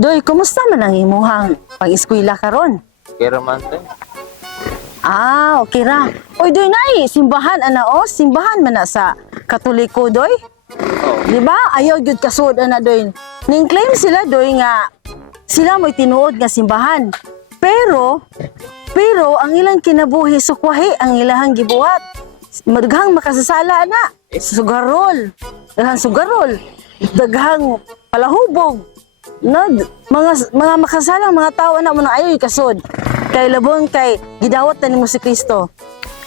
Doy, kumusta man ang imuhang pag-eskwela karon? Kira man tay. Okay ra. Oy, Doy, nay, simbahan ana o, simbahan man na sa Katoliko, Doy. Oh. Di ba? Ayaw gyud kasud ana, Doy. Ning claim sila, Doy, nga sila mo'y tinuod nga simbahan. Pero ang ilang kinabuhi sukwahi ang ilahang gibuhat. Daghang makasasala na. Sugarol. Daghang sugarol. Daghang palahubog. No, mga makasalang mga tao na mo na ayaw ikasod. Kay labon kay gidawat na nimo si Kristo.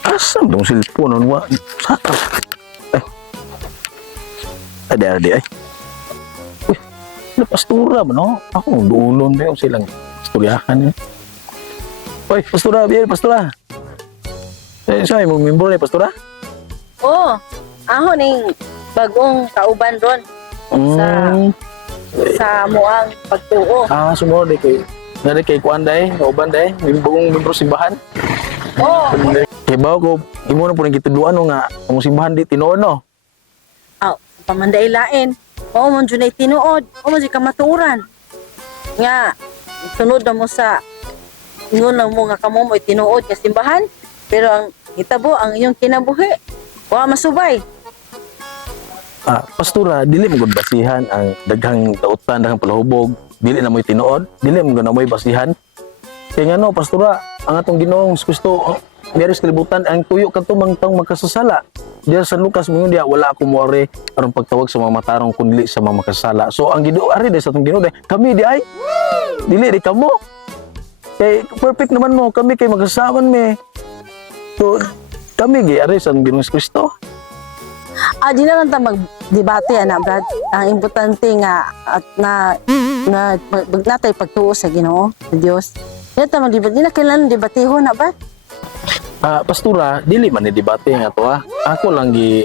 Asam dong silpon nun wa. Saka. Adi ay. Uy, na pastura ba no? Ako duulon daw silang istoryahan. Uy, pastura, biar pastura. Siya mo member ni pastura? Oh, ako ning bagong kauban ron sa muang pagtuo. Sumo di kay ngari kay kuan day, kauban day, bagong membro simbahan. Oh, Kay bawo ko imo na po nang gituduan nga ang simbahan di tinuod no. pamanday lain. Oo, mo dyan ay tinuod. Oo, mo dyan kamaturan. Nga, sunod na mo sa ingon na mo nga kamo mo'y tinuod nga simbahan. Pero ang hitabo, ang iyong kinabuhi, wa masubay. Pastura, dili mo gud basihan ang daghang dautan, daghang palahubog, dili na mo'y tinuod, dili mo na mo'y basihan. Kaya nga no, pastura, ang atong Ginoong Kristo, meron sa kalibutan, ang tuyo katumang tang magkasasala. Diya sa Lucas mo diya wala ako moare aron pagtawag sa mga matarong kundi sa mga makasala. So ang Ginoo ari sa atong Ginoo kami di ay dili di kamo. Kay perfect naman mo kami kay magkasaman me. So kami gi ari sa Ginoong Kristo. Di na lang ta mag-debate ana, Brad. Ang importante nga at na natay pagtuo sa Ginoo, sa Dios. Di na mag-debate, di na kailangan debatehon na ba? Pastura, dili man ni debate nga to ha. Ako lang gi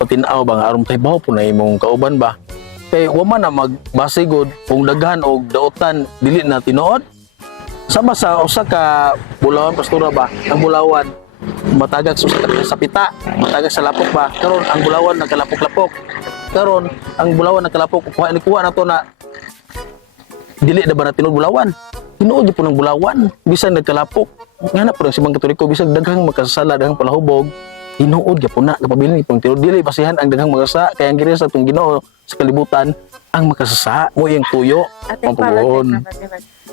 patinaw ba nga aron kay bawo po na imong kauban ba. Kay wa man na magbase god kung daghan og dautan dili na tinuod. Sama sa usa ka bulawan pastura ba, ang bulawan matagag sa pita, matagag sa lapok ba. Karon ang bulawan nagkalapok-lapok. Karon ang bulawan nagkalapok kuha na to na dili na ba na tinuod bulawan. Tinuod po ng bulawan, bisan nagkalapok. Nga na po ng Simang Katoliko, bisan daghang makasasala, daghang palahubog, tinuod ka po na, kapabilin itong tinuod. Dili basihan ang daghang makasasa, kaya ang giri sa itong Ginoo sa kalibutan, ang makasasa, mo yung tuyo, pampagoon.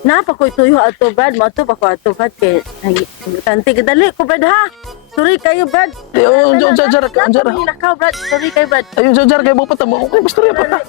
Napa ko'y tuyo ato, Brad, mo ato pa ko ato, Brad, kay tanti, kadali ko, Brad, ha? Sorry kayo, Brad. Ayun, jar, Napa nilakaw, Brad, sorry kayo, Brad. Ayun, jar, kayo mo patama, okay, basta rin, patama.